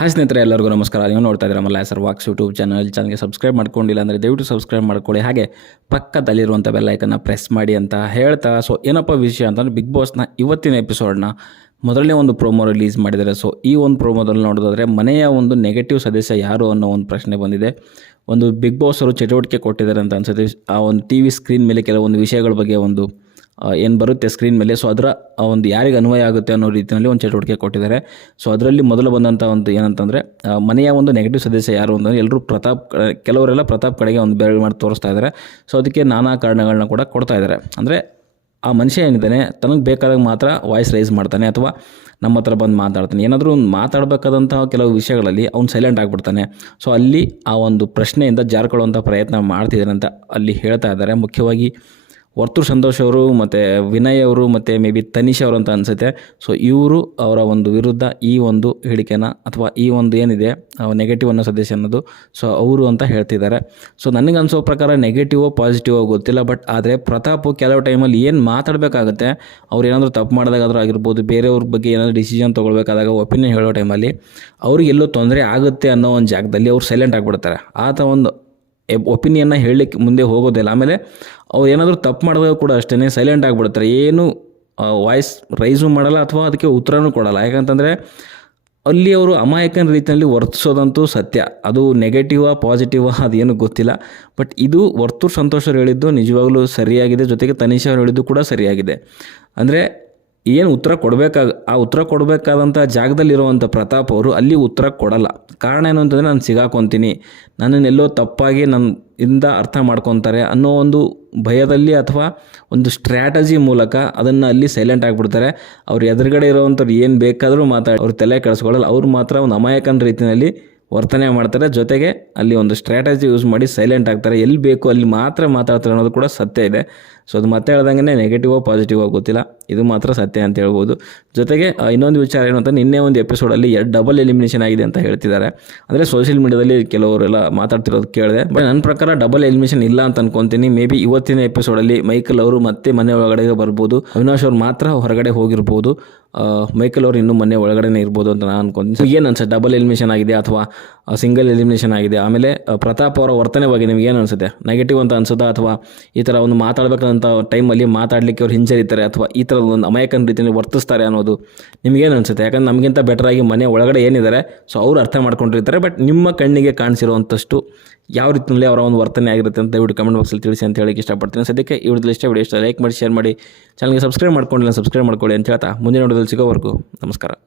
Hi ಸ್ನೇಹಿತರೆ, ಎಲ್ಲರಿಗೂ ನಮಸ್ಕಾರ. ನೀವು ನೋಡ್ತಾ ಇದ್ದೀರಾ Malla sir walks YouTube channel. ಚಾನಲ್ಗೆ ಸಬ್ಸ್ಕ್ರೈಬ್ ಮಾಡ್ಕೊಂಡಿಲ್ಲ ಅಂದರೆ ದಯವಿಟ್ಟು ಸಬ್ಸ್ಕ್ರೈಬ್ ಮಾಡ್ಕೊಳ್ಳಿ. ಹಾಗೆ ಪಕ್ಕದಲ್ಲಿರುವಂಥ ಬೆಲ್ಲೈಕನ್ನು ಪ್ರೆಸ್ ಮಾಡಿ ಅಂತ ಹೇಳ್ತಾ. ಸೊ ಏನಪ್ಪ ವಿಷಯ ಅಂತಂದರೆ ಬಿಗ್ ಬಾಸ್ನ ಇವತ್ತಿನ ಎಪಿಸೋಡ್ನ ಮೊದಲನೇ ಒಂದು ಪ್ರೋಮೋ ರಿಲೀಸ್ ಮಾಡಿದ್ದಾರೆ. ಸೊ ಈ ಒಂದು ಪ್ರೋಮೋದಲ್ಲಿ ನೋಡೋದಾದರೆ ಮನೆಯ ಒಂದು ನೆಗೆಟಿವ್ ಸದಸ್ಯ ಯಾರು ಅನ್ನೋ ಒಂದು ಪ್ರಶ್ನೆ ಬಂದಿದೆ. ಒಂದು ಬಿಗ್ ಬಾಸ್ ಅವರು ಚಟುವಟಿಕೆ ಕೊಟ್ಟಿದ್ದಾರೆ ಅಂತ ಅನ್ಸುತ್ತೆ. ಆ ಒಂದು ಟಿ ವಿ ಸ್ಕ್ರೀನ್ ಮೇಲೆ ಕೆಲವೊಂದು ವಿಷಯಗಳ ಬಗ್ಗೆ ಒಂದು ಏನು ಬರುತ್ತೆ ಸ್ಕ್ರೀನ್ ಮೇಲೆ. ಸೊ ಅದರ ಒಂದು ಯಾರಿಗೆ ಅನ್ವಯ ಆಗುತ್ತೆ ಅನ್ನೋ ರೀತಿಯಲ್ಲಿ ಒಂದು ಚಟುವಟಿಕೆ ಕೊಟ್ಟಿದ್ದಾರೆ. ಸೊ ಅದರಲ್ಲಿ ಮೊದಲು ಬಂದಂಥ ಒಂದು ಏನಂತಂದರೆ ಮನೆಯ ಒಂದು ನೆಗೆಟಿವ್ ಸದಸ್ಯ ಯಾರು ಅಂತಂದರೆ ಎಲ್ಲರೂ ಪ್ರತಾಪ್ ಕೆಲವರೆಲ್ಲ ಪ್ರತಾಪ್ ಕಡೆಗೆ ಒಂದು ಬೆರಳು ಮಾಡಿ ತೋರಿಸ್ತಾ ಇದ್ದಾರೆ. ಸೊ ಅದಕ್ಕೆ ನಾನಾ ಕಾರಣಗಳನ್ನ ಕೂಡ ಕೊಡ್ತಾ ಇದ್ದಾರೆ. ಅಂದರೆ, ಆ ಮನುಷ್ಯ ಏನಿದ್ದಾನೆ, ತನಗೆ ಬೇಕಾದಾಗ ಮಾತ್ರ ವಾಯ್ಸ್ ರೈಸ್ ಮಾಡ್ತಾನೆ ಅಥವಾ ನಮ್ಮ ಹತ್ರ ಬಂದು ಮಾತಾಡ್ತಾನೆ. ಏನಾದರೂ ಒಂದು ಮಾತಾಡಬೇಕಾದಂತಹ ಕೆಲವು ವಿಷಯಗಳಲ್ಲಿ ಅವ್ನು ಸೈಲೆಂಟ್ ಆಗಿಬಿಡ್ತಾನೆ. ಸೊ ಅಲ್ಲಿ ಆ ಒಂದು ಪ್ರಶ್ನೆಯಿಂದ ಜಾರ್ಕೊಳ್ಳುವಂಥ ಪ್ರಯತ್ನ ಮಾಡ್ತಿದ್ದಾನೆ ಅಂತ ಅಲ್ಲಿ ಹೇಳ್ತಾ ಇದ್ದಾರೆ. ಮುಖ್ಯವಾಗಿ ವರ್ತೂರ್ ಸಂತೋಷ್ ಅವರು ಮತ್ತು ವಿನಯ್ ಅವರು ಮತ್ತು ಮೇ ಬಿ ತನಿಷ್ ಅವರು ಅಂತ ಅನಿಸುತ್ತೆ. ಸೊ ಇವರು ಅವರ ಒಂದು ವಿರುದ್ಧ ಈ ಒಂದು ಹೇಳಿಕೆನ ಅಥವಾ ಈ ಒಂದು ಏನಿದೆ ನೆಗೆಟಿವ್ ಅನ್ನೋ ಸದಸ್ಯ ಅನ್ನೋದು ಸೊ ಅವರು ಅಂತ ಹೇಳ್ತಿದ್ದಾರೆ. ಸೊ ನನಗೆ ಅನಿಸೋ ಪ್ರಕಾರ ನೆಗೆಟಿವೋ ಪಾಸಿಟಿವೋ ಗೊತ್ತಿಲ್ಲ ಬಟ್ ಆದರೆ ಪ್ರತಾಪ್ ಕೆಲವು ಟೈಮಲ್ಲಿ ಏನು ಮಾತಾಡಬೇಕಾಗುತ್ತೆ, ಅವ್ರು ಏನಾದರೂ ತಪ್ಪು ಮಾಡಿದಾಗಾದ್ರೂ ಆಗಿರ್ಬೋದು, ಬೇರೆಯವ್ರ ಬಗ್ಗೆ ಏನಾದರೂ ಡಿಸಿಷನ್ ತೊಗೊಳ್ಬೇಕಾದಾಗ ಒಪಿನಿಯನ್ ಹೇಳೋ ಟೈಮಲ್ಲಿ ಅವ್ರಿಗೆ ಎಲ್ಲೋ ತೊಂದರೆ ಆಗುತ್ತೆ ಅನ್ನೋ ಒಂದು ಜಾಗದಲ್ಲಿ ಅವ್ರು ಸೈಲೆಂಟ್ ಆಗಿಬಿಡ್ತಾರೆ. ಆತ ಒಂದು ಒಪಿನಿಯನ್ನ ಹೇಳಲಿಕ್ಕೆ ಮುಂದೆ ಹೋಗೋದಿಲ್ಲ. ಆಮೇಲೆ ಅವ್ರು ಏನಾದರೂ ತಪ್ಪು ಮಾಡಿದಾಗ ಕೂಡ ಅಷ್ಟೇ ಸೈಲೆಂಟ್ ಆಗಿಬಿಡ್ತಾರೆ ಏನು ವಾಯ್ಸ್ ರೈಸು ಮಾಡಲ್ಲ ಅಥವಾ ಅದಕ್ಕೆ ಉತ್ತರನೂ ಕೊಡಲ್ಲ. ಯಾಕಂತಂದರೆ ಅಲ್ಲಿ ಅವರು ಅಮಾಯಕನ ರೀತಿಯಲ್ಲಿ ವರ್ತಿಸೋದಂತೂ ಸತ್ಯ. ಅದು ನೆಗೆಟಿವಾ ಪಾಸಿಟಿವಾ ಅದೇನು ಗೊತ್ತಿಲ್ಲ. ಬಟ್ ಇದು ವರ್ತೂರ್ ಸಂತೋಷ್ ಅವರು ಹೇಳಿದ್ದು ನಿಜವಾಗ್ಲೂ ಸರಿಯಾಗಿದೆ. ಜೊತೆಗೆ ತನಿಷ್ ಅವರು ಹೇಳಿದ್ದು ಕೂಡ ಸರಿಯಾಗಿದೆ. ಅಂದರೆ ಏನು ಉತ್ತರ ಕೊಡಬೇಕಾಗ ಆ ಉತ್ತರ ಕೊಡಬೇಕಾದಂಥ ಜಾಗದಲ್ಲಿರುವಂಥ ಪ್ರತಾಪ್ ಅವರು ಅಲ್ಲಿ ಉತ್ತರ ಕೊಡಲ್ಲ. ಕಾರಣ ಏನು ಅಂತಂದರೆ ನಾನು ಸಿಗಾಕೊತೀನಿ. ನನ್ನನ್ನೆಲ್ಲೋ ತಪ್ಪಾಗಿ ನನ್ನ ಇಂದ ಅರ್ಥ ಮಾಡ್ಕೊತಾರೆ ಅನ್ನೋ ಒಂದು ಭಯದಲ್ಲಿ ಅಥವಾ ಒಂದು ಸ್ಟ್ರ್ಯಾಟಜಿ ಮೂಲಕ ಅದನ್ನು ಅಲ್ಲಿ ಸೈಲೆಂಟ್ ಆಗಿಬಿಡ್ತಾರೆ. ಅವ್ರು ಎದುರುಗಡೆ ಇರೋವಂಥವ್ರು ಏನು ಬೇಕಾದರೂ ಮಾತಾಡಿ, ಅವ್ರು ತಲೆ ಕೆಡಿಸ್ಕೊಳ್ಳಲ್ಲ. ಅವ್ರು ಮಾತ್ರ ಒಂದು ಅಮಾಯಕನ ರೀತಿಯಲ್ಲಿ ವರ್ತನೆ ಮಾಡ್ತಾರೆ. ಜೊತೆಗೆ ಅಲ್ಲಿ ಒಂದು ಸ್ಟ್ರಾಟಜಿ ಯೂಸ್ ಮಾಡಿ ಸೈಲೆಂಟ್ ಆಗ್ತಾರೆ. ಎಲ್ಲಿ ಬೇಕು ಅಲ್ಲಿ ಮಾತ್ರ ಮಾತಾಡ್ತಾರೆ ಅನ್ನೋದು ಕೂಡ ಸತ್ಯ ಇದೆ. ಸೊ ಅದು ಮತ್ತೆ ಹೇಳ್ದಂಗೆ ನೆಗೆಟಿವೋ ಪಾಸಿಟಿವೋ ಗೊತ್ತಿಲ್ಲ. ಇದು ಮಾತ್ರ ಸತ್ಯ ಅಂತ ಹೇಳ್ಬೋದು. ಜೊತೆಗೆ ಇನ್ನೊಂದು ವಿಚಾರ ಏನು ಅಂತ ನಿನ್ನೆ ಒಂದು ಎಪಿಸೋಡಲ್ಲಿ ಎರಡು ಡಬಲ್ ಎಲಿಮಿನೇಷನ್ ಆಗಿದೆ ಅಂತ ಹೇಳ್ತಿದ್ದಾರೆ. ಅಂದರೆ ಸೋಷಿಯಲ್ ಮೀಡಿಯಾದಲ್ಲಿ ಕೆಲವರೆಲ್ಲ ಮಾತಾಡ್ತಿರೋದು ಕೇಳಿದೆ. ಬಟ್ ನನ್ನ ಪ್ರಕಾರ ಡಬಲ್ ಎಲಿಮಿನೇಷನ್ ಇಲ್ಲ ಅಂತ ಅನ್ಕೊಂತೀನಿ. ಮೇ ಬಿ ಇವತ್ತಿನ ಎಪಿಸೋಡಲ್ಲಿ ಮೈಕಲ್ ಅವರು ಮತ್ತೆ ಮನೆ ಒಳಗಡೆ ಬರ್ಬೋದು. ಅವಿನಾಶ್ ಅವ್ರು ಮಾತ್ರ ಹೊರಗಡೆ ಹೋಗಿರ್ಬೋದು. ಮೈಕಲ್ ಅವರು ಇನ್ನೂ ಮನೆ ಒಳಗಡೆನೇ ಇರ್ಬೋದು ಅಂತ ನಾನು ಅನ್ಕೊಂತೀನಿ. ಏನು ಅನ್ಸುತ್ತೆ? ಡಬಲ್ ಎಲಿಮಿನೇಷನ್ ಆಗಿದೆ ಅಥವಾ ಸಿಂಗಲ್ ಎಲಿಮಿನೇಷನ್ ಆಗಿದೆ? ಆಮೇಲೆ ಪ್ರತಾಪ್ ಅವರ ವರ್ತನೆ ಬಗ್ಗೆ ನಿಮ್ಗೆ ಏನು ಅನ್ಸುತ್ತೆ? ನೆಗೆಟಿವ್ ಅಂತ ಅನ್ಸುತ್ತಾ ಅಥವಾ ಈ ಥರ ಒಂದು ಮಾತಾಡಬೇಕಂತ ಟೈಮಲ್ಲಿ ಮಾತಾಡಲಿಕ್ಕೆ ಅವ್ರು ಹಿಂಜರಿತಾರೆ ಅಥವಾ ಈ ಥರದ ಒಂದು ಅಮಾಯಕನ ರೀತಿಯಲ್ಲಿ ವರ್ತಿಸ್ತಾರೆ ಅನ್ನೋದು ನಿಮಗೇನು ಅನ್ಸುತ್ತೆ ಯಾಕಂದ್ರೆ ನಮಗಿಂತ ಬೆಟರಾಗಿ ಮನೆ ಒಳಗಡೆ ಏನಿದ್ದಾರೆ ಸೊ ಅವರು ಅರ್ಥ ಮಾಡ್ಕೊಂಡಿರ್ತಾರೆ ಬಟ್ ನಿಮ್ಮ ಕಣ್ಣಿಗೆ ಕಾಣಿಸಿರುವಂಥಷ್ಟು ಯಾವ ರೀತಿಯಲ್ಲಿ ಅವರ ಒಂದು ವರ್ತನೆ ಆಗಿರುತ್ತೆ ಅಂತ ದಯವಿಟ್ಟು ಕಮೆಂಟ್ ಬಾಕ್ಸಲ್ಲಿ ತಿಳಿಸಿ ಅಂತ ಹೇಳಕ್ಕೆ ಇಷ್ಟಪಡ್ತೀನಿ. ಸದ್ಯಕ್ಕೆ ಈ ವಿಡಿಯೋದಲ್ಲಿ ಇಷ್ಟ ವಿಡಿಯೋ ಇಷ್ಟ ಲೈಕ್ ಮಾಡಿ ಶೇರ್ ಮಾಡಿ ಚಾನಲ್ಗೆ ಸಬ್ಸ್ಕ್ರೈಬ್ ಮಾಡ್ಕೊಂಡಿಲ್ಲ ಸಬ್ಸ್ಕ್ರೈಬ್ ಮಾಡ್ಕೊಳ್ಳಿ ಅಂತ ಹೇಳ್ತಾ ಮುಂದಿನ ವಿಡಿಯೋದಲ್ಲಿ ಸಿಗೋವರೆಗೂ ನಮಸ್ಕಾರ.